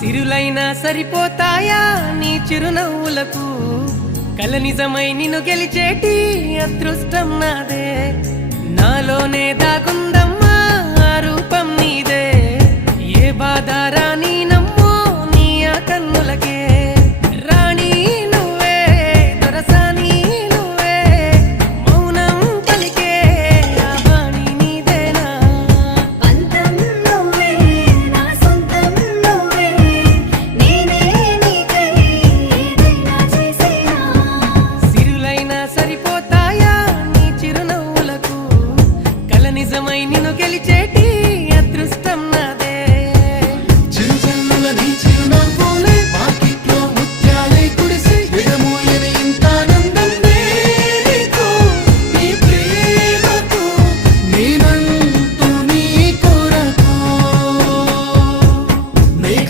సిరులైనా సరిపోతాయా నీ చిరునవ్వులకు కల నిజమై నిన్ను గెలిచేటి అదృష్టం నాదే నాలోనే దాగుందమ్మా ఆ రూపం నీదే ఏ బాధ రాని